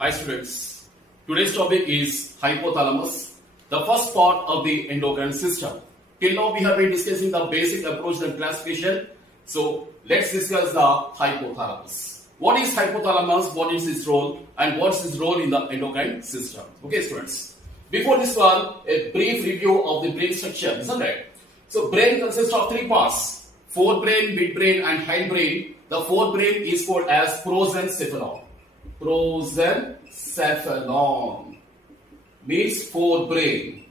Hi students, today's topic is hypothalamus, the first part of the endocrine system. Till now we have been discussing the basic approach and classification. So let's discuss the hypothalamus. What is hypothalamus, what is its role, and what's its role in the endocrine system? Okay students, before this one, a brief review of the brain structure, isn't it? So brain consists of three parts, forebrain, midbrain and hindbrain. The forebrain is called as prosencephalon. Prosencephalon means forebrain.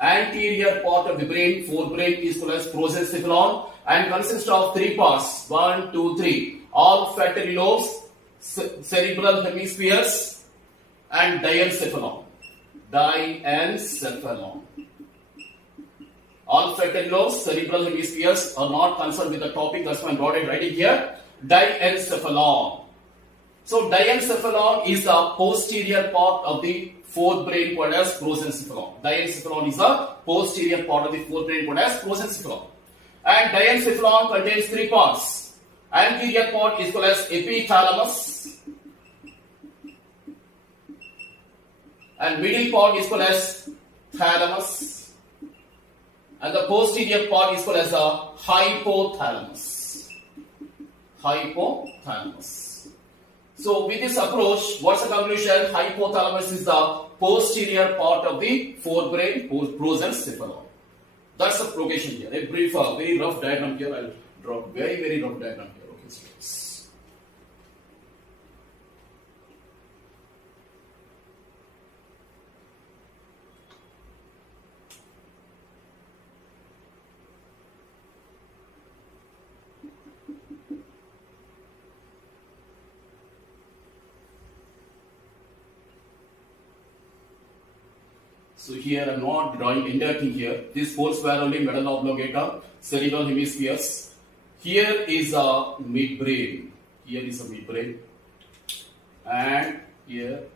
Anterior part of the brain, forebrain, is called as prosencephalon and consists of three parts, 1, 2, 3. Olfactory lobes, cerebral hemispheres and diencephalon. Diencephalon. Olfactory lobes, cerebral hemispheres are not concerned with the topic, that's why I brought it writing here. Diencephalon. So diencephalon is the posterior part of the forebrain called as prosencephalon. Diencephalon is the posterior part of the forebrain called as prosencephalon. And diencephalon contains three parts. Anterior part is called as epithalamus. And middle part is called as thalamus. And the posterior part is called as the hypothalamus. Hypothalamus. So with this approach, what's the conclusion? Hypothalamus is the posterior part of the forebrain, prosencephalon. That's the location here. A brief, very rough diagram here. I'll draw very rough diagram here. Okay, students. So here I am not drawing entire thing here. This folds were only medulla oblongata, cerebral hemispheres. Here is a midbrain. Here is a midbrain. And here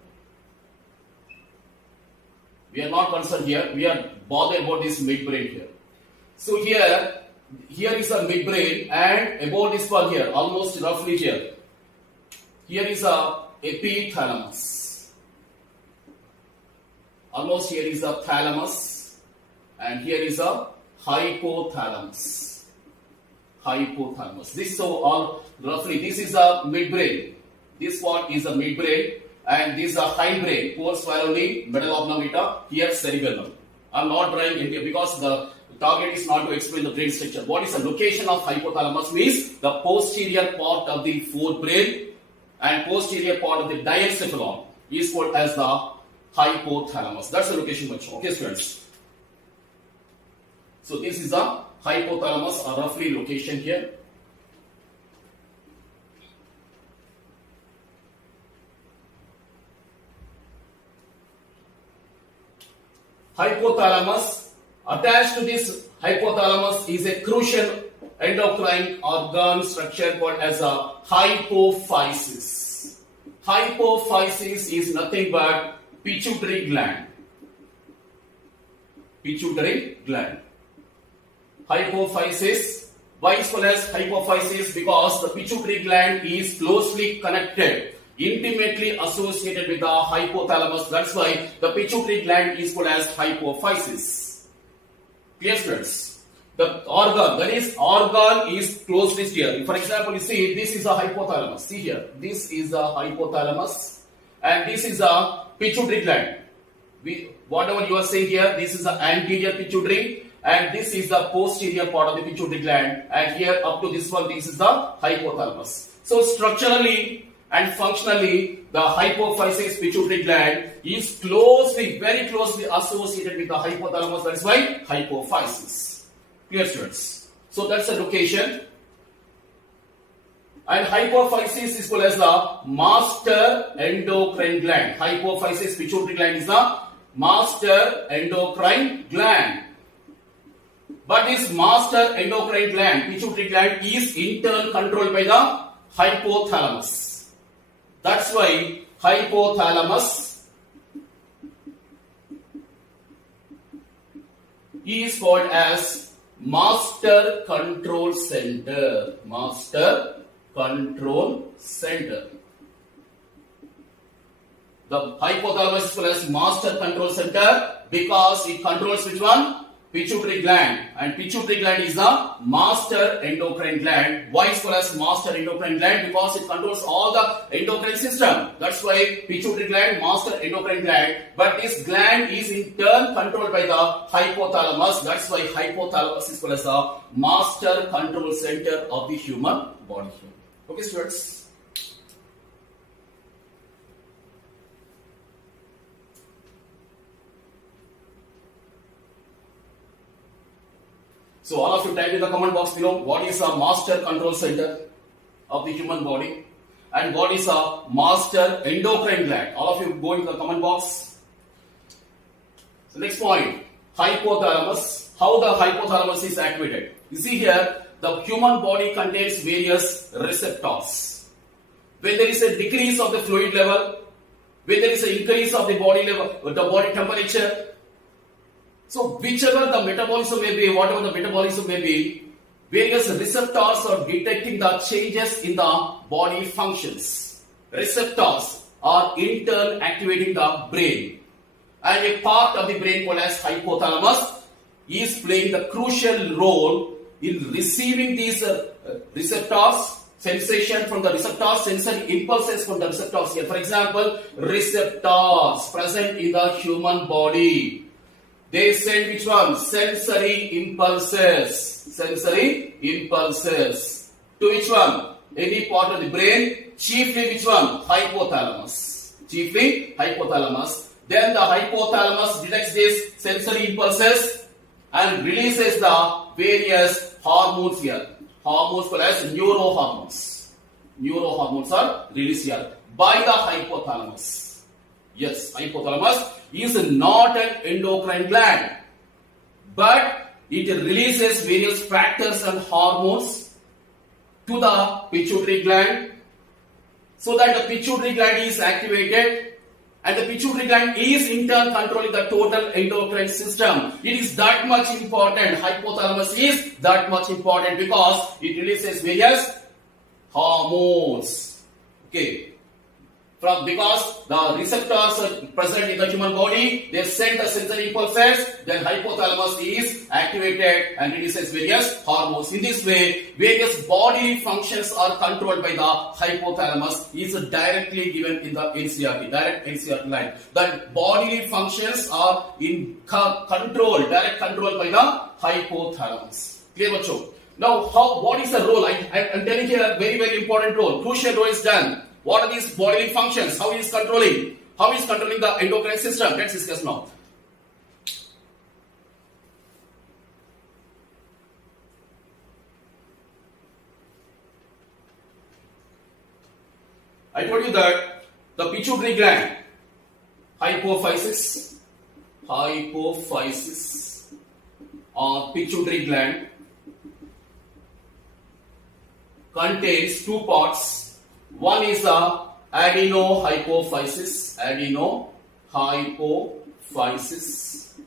we are not concerned here. We are bothered about this midbrain here. So here is a midbrain and about this one here, almost roughly here. Here is a epithalamus. Almost here is a thalamus and here is a hypothalamus. Hypothalamus. This so all roughly this is a midbrain. This one is a midbrain and this is a hindbrain. Poor spirally, medulla oblongata, here cerebellum. I am not drawing in here because the target is not to explain the brain structure. What is the location of hypothalamus means the posterior part of the forebrain and posterior part of the diencephalon is called as the hypothalamus. That's the location much. Okay, students. So this is the hypothalamus, a roughly location here. Hypothalamus. Attached to this hypothalamus is a crucial endocrine organ structure called as a hypophysis. Hypophysis is nothing but pituitary gland. Pituitary gland. Hypophysis. Why is called as hypophysis? Because the pituitary gland is closely connected, intimately associated with the hypothalamus. That's why the pituitary gland is called as hypophysis. Clear, students? The organ is closely here. For example, you see this is a hypothalamus. See here, this is a hypothalamus, and this is a pituitary gland. Whatever you are saying here, this is the anterior pituitary and this is the posterior part of the pituitary gland, and here up to this one, this is the hypothalamus. So structurally and functionally, the hypophysis pituitary gland is very closely associated with the hypothalamus. That's why hypophysis. Clear, students? So that's the location. And hypophysis is called as the master endocrine gland. Hypophysis pituitary gland is the master endocrine gland. But this master endocrine gland, pituitary gland, is in turn controlled by the hypothalamus. That's why hypothalamus is called as master control center. Master control center. The hypothalamus is called as master control center because it controls which one? Pituitary gland. And pituitary gland is the master endocrine gland. Why is called as master endocrine gland? Because it controls all the endocrine system. That's why pituitary gland, master endocrine gland. But this gland is in turn controlled by the hypothalamus. That's why hypothalamus is called as the master control center of the human body. Okay, students. So all of you type in the comment box below what is a master control center of the human body and what is a master endocrine gland. All of you go into the comment box. So next point, hypothalamus. How the hypothalamus is activated. You see here, the human body contains various receptors. When there is a decrease of the fluid level, when there is an increase of the body level, the body temperature, so whichever the metabolism may be, whatever the metabolism may be, various receptors are detecting the changes in the body functions. Receptors are in turn activating the brain. And a part of the brain called as hypothalamus is playing the crucial role in receiving these receptors, sensation from the receptors, sensory impulses from the receptors here. For example, receptors present in the human body. They send which one? Sensory impulses. Sensory impulses. To which one? Any part of the brain. Chiefly which one? Hypothalamus. Chiefly hypothalamus. Then the hypothalamus detects these sensory impulses and releases the various hormones here. Hormones called as neurohormones. Neurohormones are released here by the hypothalamus. Yes, hypothalamus is not an endocrine gland, but it releases various factors and hormones to the pituitary gland so that the pituitary gland is activated and the pituitary gland is in turn controlling the total endocrine system. It is that much important. Hypothalamus is that much important because it releases various hormones. Okay. Because the receptors are present in the human body, they send the sensory impulses, then hypothalamus is activated and releases various hormones. In this way, various bodily functions are controlled by the hypothalamus. Is directly given in the NCERT, direct NCERT line. That bodily functions are in control, direct control by the hypothalamus. Clear, bacho? Now, what is the role? I'm telling you a very, very important role. Crucial role is done. What are these bodily functions? How is controlling? How is controlling the endocrine system? Let's discuss now. I told you that the pituitary gland, hypophysis or pituitary gland contains two parts. One is the adenohypophysis,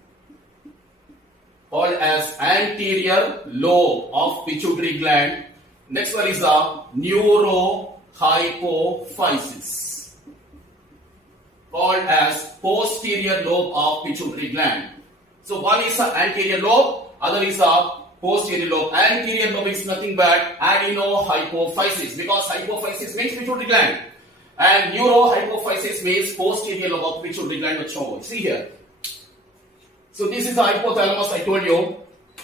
called as anterior lobe of pituitary gland. Next one is the neurohypophysis, called as posterior lobe of pituitary gland. So one is the anterior lobe, other is the posterior lobe. Anterior lobe is nothing but adenohypophysis because hypophysis means pituitary gland and neurohypophysis means posterior lobe of pituitary gland. See here. So this is the hypothalamus I told you.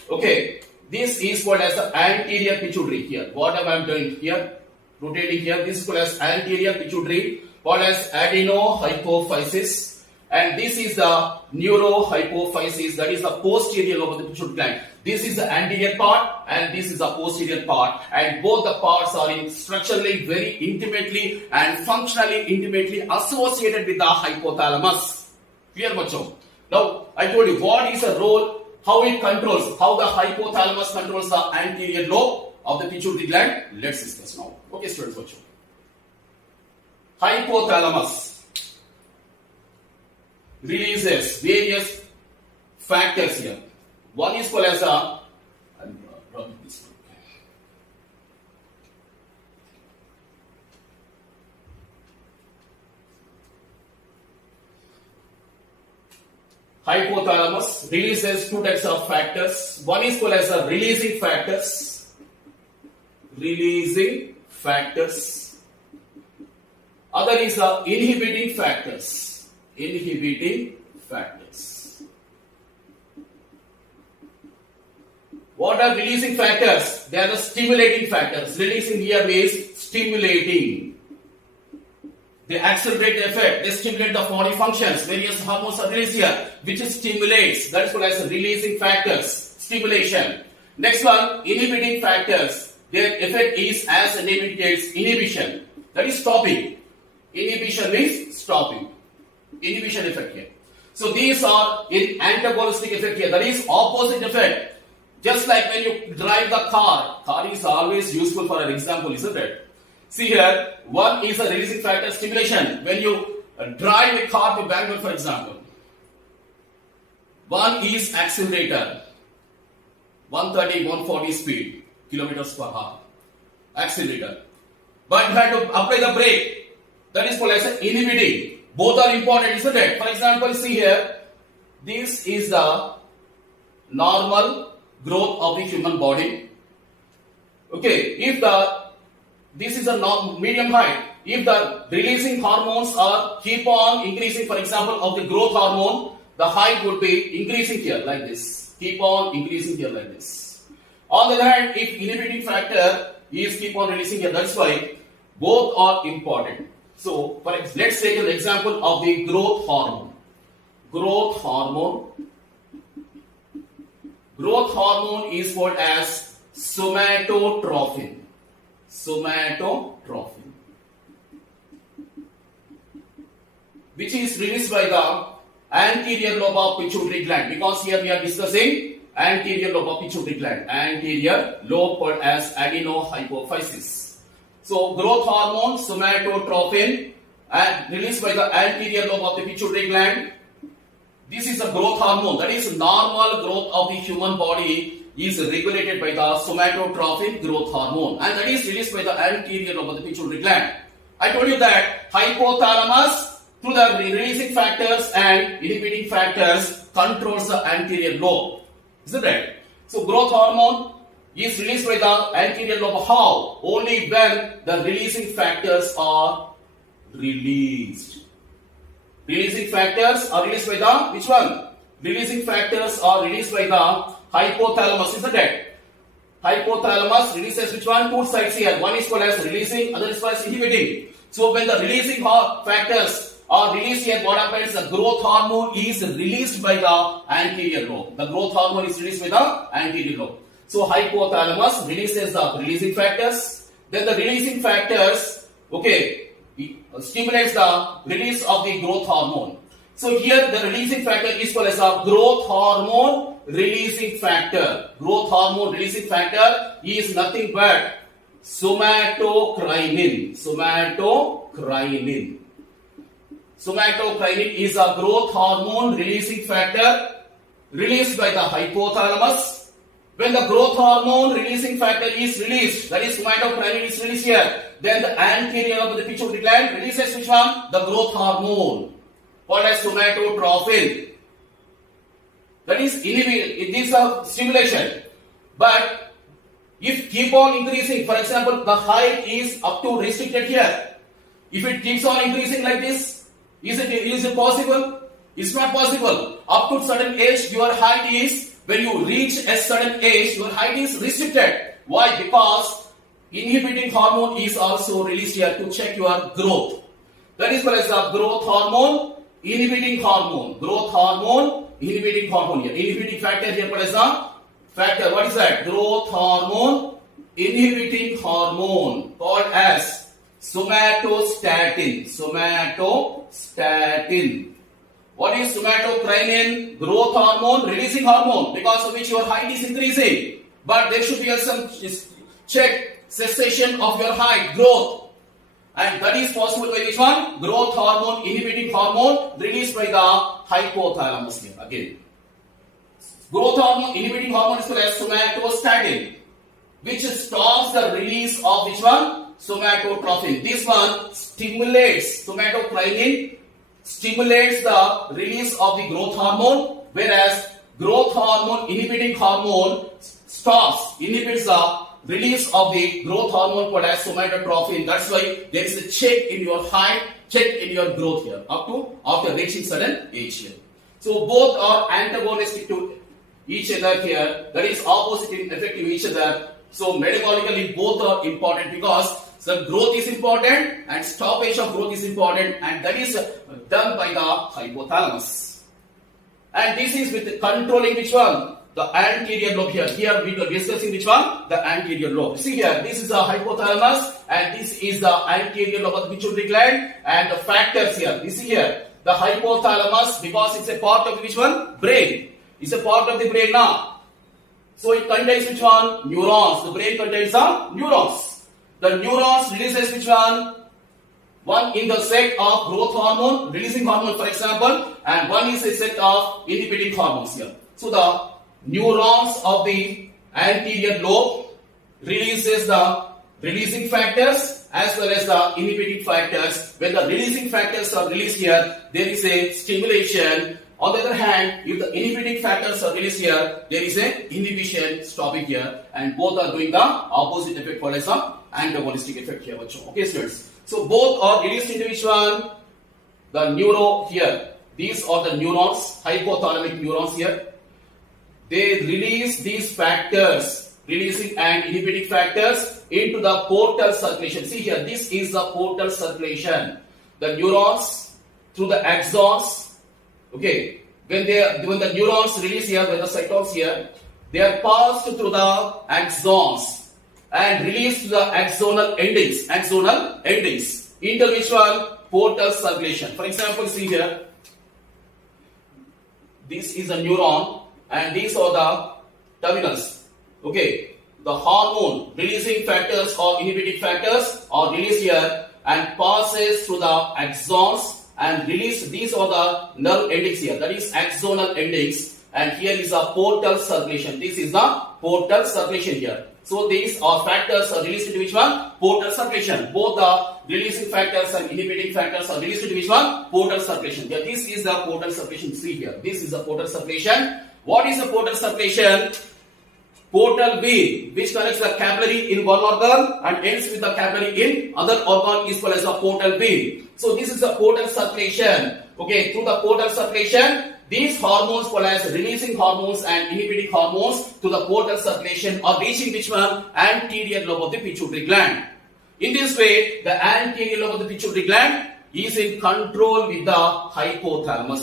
Okay. This is called as the anterior pituitary here. What am I doing here? Rotating here. This is called as anterior pituitary, called as adenohypophysis. And this is the neurohypophysis, that is the posterior lobe of the pituitary gland. This is the anterior part and this is the posterior part, and both the parts are structurally very intimately and functionally intimately associated with the hypothalamus. Clear, bacho? Now, I told you what is the role, how it controls, how the hypothalamus controls the anterior lobe of the pituitary gland. Let's discuss now. Okay, students, bacho. Hypothalamus releases various factors here. One is called as a Hypothalamus releases two types of factors. One is called as a releasing factors. Releasing factors. Other is a inhibiting factors. Inhibiting factors. What are releasing factors? They are the stimulating factors. Releasing here means stimulating. They accelerate the effect. They stimulate the body functions. Various hormones are released here, which stimulates. That is called as releasing factors. Stimulation. Next one, inhibiting factors. Their effect is, as the name indicates, inhibition. That is stopping. Inhibition means stopping. Inhibition effect here. So these are in antagonistic effect here. That is opposite effect. Just like when you drive the car. Car is always useful for an example, isn't it? See here, one is a releasing factor, stimulation. When you drive a car to Bangalore, for example. One is accelerator. 130, 140 speed, kilometers per hour. Accelerator. But you have to apply the brake. That is called as inhibiting. Both are important, isn't it? For example, see here. This is the normal growth of the human body. Okay, if this is a medium height. If the releasing hormones are keep on increasing, for example, of the growth hormone, the height would be increasing here like this. Keep on increasing here like this. On the other hand, if inhibiting factor is keep on releasing here, that's why both are important. So, let's take an example of the growth hormone. Growth hormone. Growth hormone is called as somatotrophin. Somatotrophin, which is released by the anterior lobe of pituitary gland, because here we are discussing anterior lobe of pituitary gland. Anterior lobe called as adenohypophysis. So growth hormone somatotrophin released by the anterior lobe of the pituitary gland. This is a growth hormone, that is normal growth of the human body is regulated by the somatotrophin growth hormone, and that is released by the anterior lobe of the pituitary gland. I told you that hypothalamus through the releasing factors and inhibiting factors controls the anterior lobe. Isn't it? So growth hormone is released by the anterior lobe. How? Only when the releasing factors are released. Releasing factors are released by the which one? Releasing factors are released by the hypothalamus, isn't it? Hypothalamus releases which one? Two sides here. One is called as releasing, other is called as inhibiting. So when the releasing factors are released here, what happens? The growth hormone is released by the anterior lobe. The growth hormone is released by the anterior lobe. So hypothalamus releases the releasing factors. Then the releasing factors, stimulates the release of the growth hormone. So here the releasing factor is called as a growth hormone releasing factor. Growth hormone releasing factor is nothing but somatokinin. Somatokinin. Somatokinin is a growth hormone releasing factor released by the hypothalamus. When the growth hormone releasing factor is released, that is somatokinin is released here, then the anterior of the pituitary gland releases which one? The growth hormone called as somatotrophin. That is inhibition. This is a stimulation. But if keep on increasing, for example, the height is up to restricted here. If it keeps on increasing like this, is it possible? It's not possible. Up to certain age, your height is, when you reach a certain age, your height is restricted. Why? Because inhibiting hormone is also released here to check your growth. That is called as a growth hormone, inhibiting hormone. Growth hormone, inhibiting hormone here. Inhibiting factor here called as a factor. What is that? Growth hormone, inhibiting hormone called as somatostatin. Somatostatin. What is somatokinin? Growth hormone, releasing hormone, because of which your height is increasing. But there should be some check cessation of your height, growth. And that is possible by which one? Growth hormone, inhibiting hormone released by the hypothalamus here. Again, growth hormone, inhibiting hormone is called as somatostatin, which stops the release of which one? Somatotrophin. This one stimulates, somatokinin stimulates the release of the growth hormone, whereas growth hormone, inhibiting hormone inhibits the release of the growth hormone called as somatotrophin. That's why there is a check in your height, check in your growth here, up to after reaching certain age here. So both are antagonistic to each other here, that is opposite in effect to each other. So metabolically both are important because the growth is important and stoppage of growth is important, and that is done by the hypothalamus. And this is with controlling which one? The anterior lobe here. Here we are discussing which one? The anterior lobe. See here, this is the hypothalamus and this is the anterior lobe of the pituitary gland, and the factors here. You see here, the hypothalamus, because it's a part of which one? Brain. It's a part of the brain now. So it contains which one? Neurons. The brain contains the neurons. The neurons releases which one? One in the set of growth hormone, releasing hormone for example, and one is a set of inhibiting hormones here. So the neurons of the anterior lobe releases the releasing factors as well as the inhibiting factors. When the releasing factors are released here, there is a stimulation. On the other hand, if the inhibiting factors are released here, there is a inhibition stopping here, and both are doing the opposite effect called as the antagonistic effect here. Okay, students. So both are released into which one? The neuro here. These are the neurons, hypothalamic neurons here. They release these factors, releasing and inhibiting factors into the portal circulation. See here, this is the portal circulation. The neurons through the axons. Okay, when the neurons release here, when the cytons here, they are passed through the axons and released to the axonal endings into which one? Portal circulation. For example, see here, this is a neuron and these are the terminals. Okay, the hormone releasing factors or inhibiting factors are released here and passes through the axons and release. These are the nerve endings here, that is axonal endings, and here is the portal circulation. This is the portal circulation here. So these are factors are released into which one? Portal circulation. Both the releasing factors and inhibiting factors are released into which one? Portal circulation. Here, this is the portal circulation. See here, this is the portal circulation. What is the portal circulation? Portal vein, which connects the capillary in one organ and ends with the capillary in other organ, is called as a portal vein. So this is the portal circulation. Okay, through the portal circulation, these hormones called as releasing hormones and inhibiting hormones to the portal circulation are reaching which one? Anterior lobe of the pituitary gland. In this way, the anterior lobe of the pituitary gland is in control with the hypothalamus.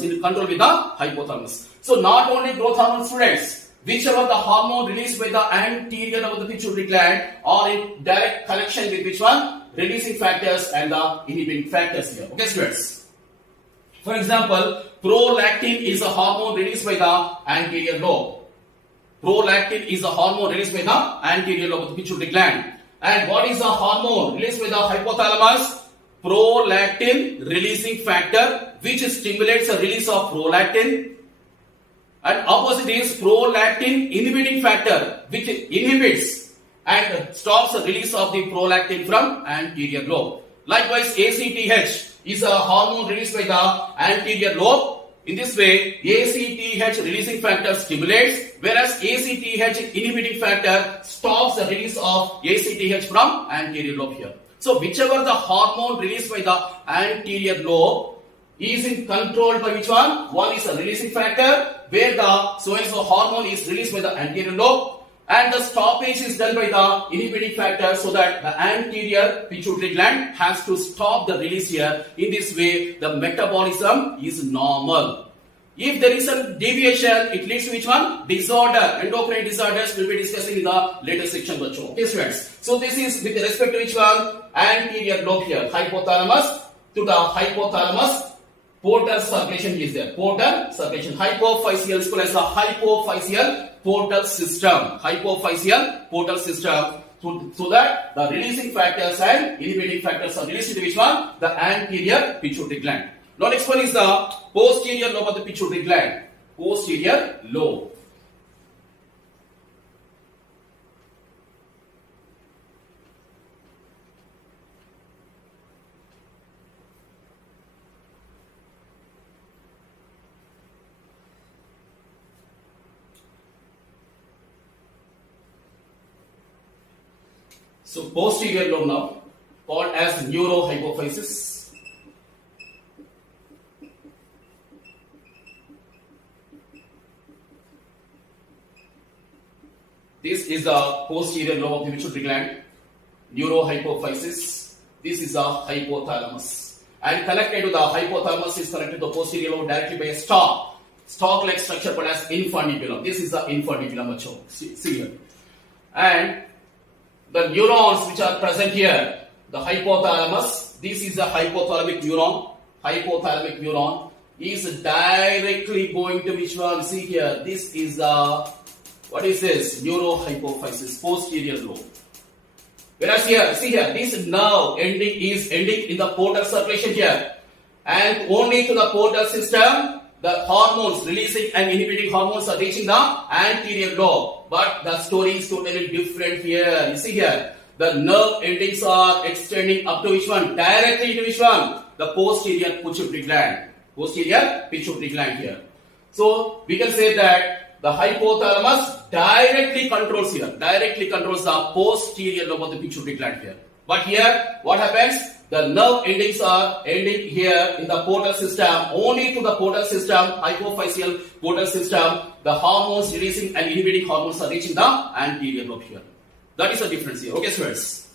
So not only growth hormone, students, whichever the hormone released by the anterior lobe of the pituitary gland are in direct connection with which one? Releasing factors and the inhibiting factors here. Okay, students. For example, prolactin is a hormone released by the anterior lobe. Prolactin is a hormone released by the anterior lobe of the pituitary gland. And what is the hormone released by the hypothalamus? Prolactin releasing factor, which stimulates the release of prolactin. And opposite is prolactin inhibiting factor, which inhibits and stops the release of the prolactin from anterior lobe. Likewise, ACTH is a hormone released by the anterior lobe. In this way, ACTH releasing factor stimulates, whereas ACTH inhibiting factor stops the release of ACTH from anterior lobe here. So whichever the hormone released by the anterior lobe is in controlled by which one? One is a releasing factor, where the so-and-so hormone is released by the anterior lobe, and the stoppage is done by the inhibiting factor, so that the anterior pituitary gland has to stop the release here. In this way, the metabolism is normal. If there is a deviation, it leads to which one? Disorder. Endocrine disorders will be discussing in the later section. Okay, students. So this is with respect to which one? Anterior lobe here. Hypothalamus. To the hypothalamus, portal circulation is there. Portal circulation. Hypophyseal is called as the hypophyseal portal system. Hypophyseal portal system. So that the releasing factors and inhibiting factors are released to which one? The anterior pituitary gland. Now next one is the posterior lobe of the pituitary gland. Posterior lobe. So posterior lobe now called as neurohypophysis. This is the posterior lobe of the pituitary gland, neurohypophysis. This is the hypothalamus. And connected to the hypothalamus is connected to the posterior lobe directly by a stalk-like structure called as infundibulum. This is the infundibulum. See here. And the neurons which are present here, the hypothalamus, this is the hypothalamic neuron. Hypothalamic neuron is directly going to which one? See here, this is the, what is this? Neurohypophysis, posterior lobe. Whereas here, see here, this nerve is ending in the portal circulation here. And only to the portal system, the hormones, releasing and inhibiting hormones are reaching the anterior lobe. But the story is totally different here. You see here, the nerve endings are extending up to which one? Directly to which one? The posterior pituitary gland. Posterior pituitary gland here. So we can say that the hypothalamus directly controls the posterior lobe of the pituitary gland here. But here, what happens? The nerve endings are ending here in the portal system. Only to the portal system, hypophyseal portal system, the hormones releasing and inhibiting hormones are reaching the anterior lobe here. That is the difference here. Okay, students.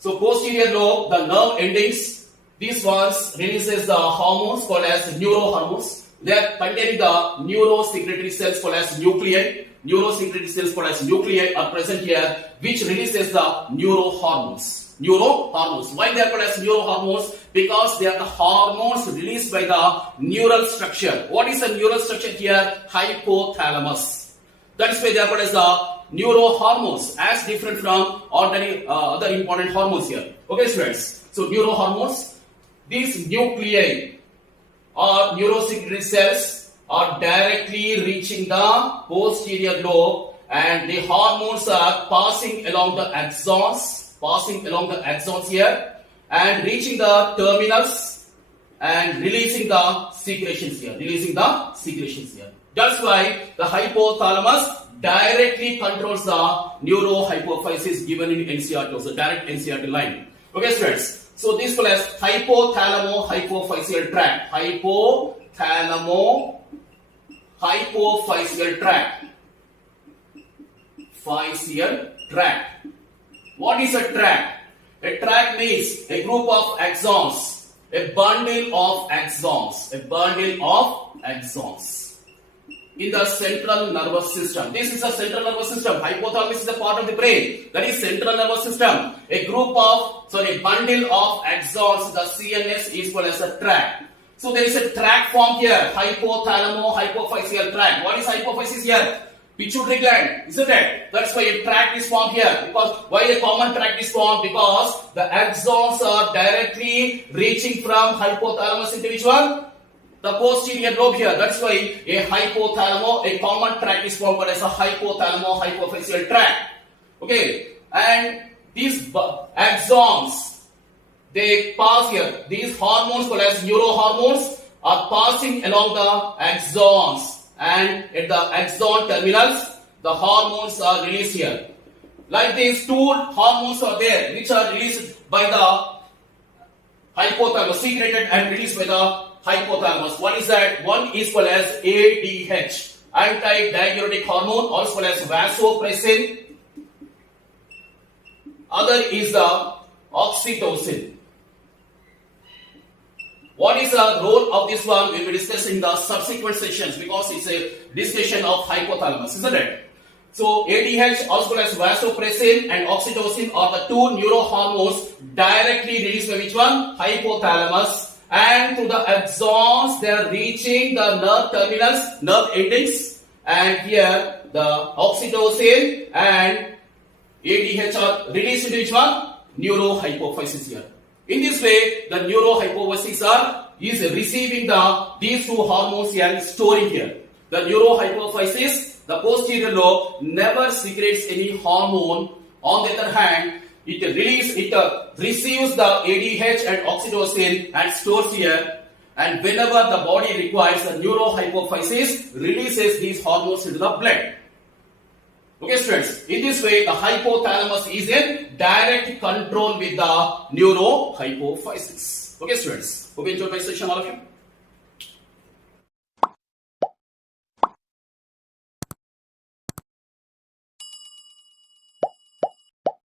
So posterior lobe, the nerve endings, these ones releases the hormones called as neurohormones. They are containing the neurosecretory cells called as nuclei. Neurosecretory cells called as nuclei are present here, which releases the neurohormones. Neurohormones. Why they are called as neurohormones? Because they are the hormones released by the neural structure. What is the neural structure here? Hypothalamus. That is why they are called as the neurohormones, as different from ordinary other important hormones here. Okay, students. So neurohormones, these nuclei or neurosecretory cells are directly reaching the posterior lobe, and the hormones are passing along the axons here and reaching the terminals and releasing the secretions here. That's why the hypothalamus directly controls the neurohypophysis given in NCERT, also direct NCERT line. Okay, students. So this is called as hypothalamo-hypophyseal tract. Hypophyseal tract. What is a tract? A tract means a group of axons, a bundle of axons in the central nervous system. This is the central nervous system. Hypothalamus is a part of the brain. That is central nervous system. A bundle of axons, the CNS is called as a tract. So there is a tract formed here, hypothalamo-hypophyseal tract. What is hypophysis here? Pituitary gland, isn't it? That's why a tract is formed here. Because why a common tract is formed? Because the axons are directly reaching from hypothalamus into which one? The posterior lobe here. That's why a common tract is formed as a hypothalamo-hypophyseal tract. Okay, and these axons, they pass here. These hormones called as neurohormones are passing along the axons, and at the axon terminals, the hormones are released here. Like these two hormones are there, which are released by the hypothalamus, secreted and released by the hypothalamus. What is that? One is called as ADH, anti-diuretic hormone, also called as vasopressin. Other is the oxytocin. What is the role of this one? We will discuss in the subsequent sessions, because it's a discussion of hypothalamus, isn't it? So ADH, also called as vasopressin, and oxytocin are the two neurohormones directly released by which one? Hypothalamus. And through the axons, they are reaching the nerve terminals, nerve endings, and here the oxytocin and ADH are released into which one? Neurohypophysis here. In this way, the neurohypophysis is receiving these two hormones here and storing here. The neurohypophysis, the posterior lobe, never secretes any hormone. On the other hand, it receives the ADH and oxytocin and stores here. And whenever the body requires, the neurohypophysis releases these hormones into the blood. Okay, students. In this way, the hypothalamus is in direct control with the neurohypophysis. Okay, students. Hope you enjoyed my session, all of you.